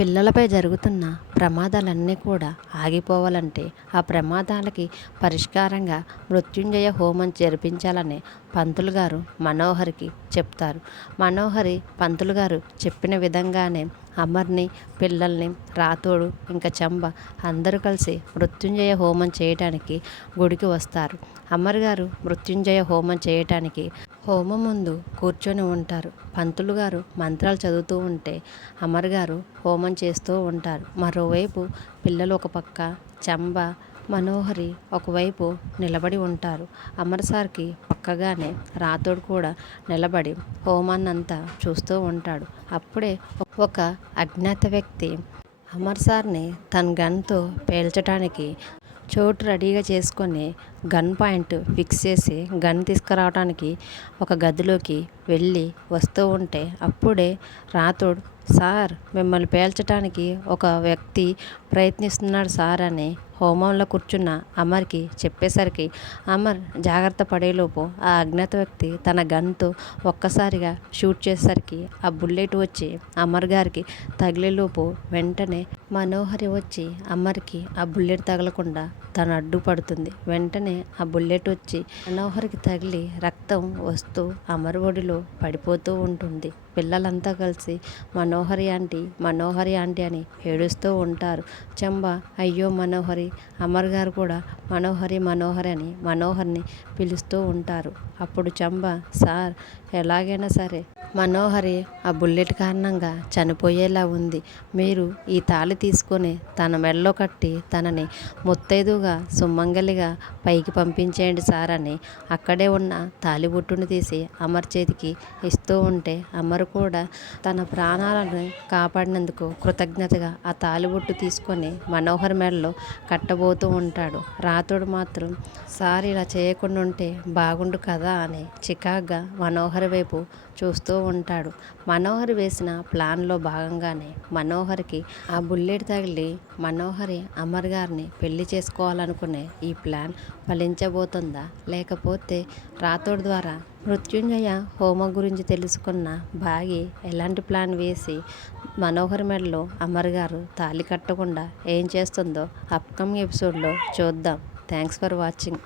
పిల్లలపై జరుగుతున్న ప్రమాదాలన్నీ కూడా ఆగిపోవాలంటే ఆ ప్రమాదాలకి పరిష్కారంగా మృత్యుంజయ హోమం జరిపించాలని పంతులు గారు మనోహరికి చెప్తారు. మనోహరి పంతులు గారు చెప్పిన విధంగానే అమర్ని, పిల్లల్ని, రాతోడు ఇంకా చంబ అందరూ కలిసి మృత్యుంజయ హోమం చేయటానికి గుడికి వస్తారు. అమర్ గారు మృత్యుంజయ హోమం చేయటానికి హోమం ముందు కూర్చొని ఉంటారు. పంతులు గారు మంత్రాలు చదువుతూ ఉంటే అమర్ గారు హోమం చేస్తూ ఉంటారు. మరోవైపు పిల్లలు ఒక పక్క, చంబ, మనోహరి ఒకవైపు నిలబడి ఉంటారు. అమర్ సార్కి పక్కగానే రాతోడు కూడా నిలబడి హోమాన్నంతా చూస్తూ ఉంటాడు. అప్పుడే ఒక అజ్ఞాత వ్యక్తి అమర్ సార్ని తన గన్తో పేల్చడానికి చోటు రెడీగా చేసుకొని గన్ పాయింట్ ఫిక్స్ చేసి గన్ తీసుకురావడానికి ఒక గదిలోకి వెళ్ళి వస్తూ ఉంటే అప్పుడే రాతోడు, సార్ మిమ్మల్ని పేల్చడానికి ఒక వ్యక్తి ప్రయత్నిస్తున్నాడు సార్ అని హోమంలో కూర్చున్న అమర్కి చెప్పేసరికి అమర్ జాగ్రత్త పడేలోపు ఆ అజ్ఞాత వ్యక్తి తన గన్తో ఒక్కసారిగా షూట్ చేసేసరికి ఆ బుల్లెట్ వచ్చి అమర్ గారికి తగిలేలోపు వెంటనే మనోహరి వచ్చి అమర్కి ఆ బుల్లెట్ తగలకుండా తను అడ్డుపడుతుంది. వెంటనే ఆ బుల్లెట్ వచ్చి మనోహరికి తగిలి రక్తం వస్తూ అమర్ ఒడిలో పడిపోతూ ఉంటుంది. పిల్లలంతా కలిసి మనోహరి ఆంటీ అని ఏడుస్తూ ఉంటారు. చంబ అయ్యో మనోహరి, అమర్ గారు కూడా మనోహరి అని మనోహర్ని పిలుస్తూ ఉంటారు. అప్పుడు చంబ, సార్ ఎలాగైనా సరే మనోహరి ఆ బుల్లెట్ కారణంగా చనిపోయేలా ఉంది. మీరు ఈ తాళి తీసుకొని తన మెడలో కట్టి తనని ముత్తైదుగా సుమంగలిగా పైకి పంపించేయండి సార్ అని అక్కడే ఉన్న తాలిబొట్టును తీసి అమర్ చేతికి ఇస్తూ ఉంటే అమర్ కూడా తన ప్రాణాలను కాపాడినందుకు కృతజ్ఞతగా ఆ తాలిబొట్టు తీసుకొని మనోహర్ మెడలో కట్టబోతూ ఉంటాడు. రాతోడు మాత్రం సార్ ఇలా చేయకుండా ఉంటే బాగుండు కదా అని చికాగ్గా మనోహర్ వైపు చూస్తూ ఉంటాడు. మనోహర్ వేసిన ప్లాన్లో భాగంగానే మనోహర్కి ఆ బుల్లెట్ తగిలి మనోహరి అమర్ గారిని పెళ్లి చేసుకోవాలనుకునే ఈ ప్లాన్ ఫలించబోతుందా, లేకపోతే రాతోడు ద్వారా మృత్యుంజయ హోమం గురించి తెలుసుకున్న బాగి ఎలాంటి ప్లాన్ వేసి మనోహర్ మెడలో అమర్ గారు తాళి కట్టకుండా ఏం చేస్తుందో అప్కమింగ్ ఎపిసోడ్లో చూద్దాం. Thanks for watching.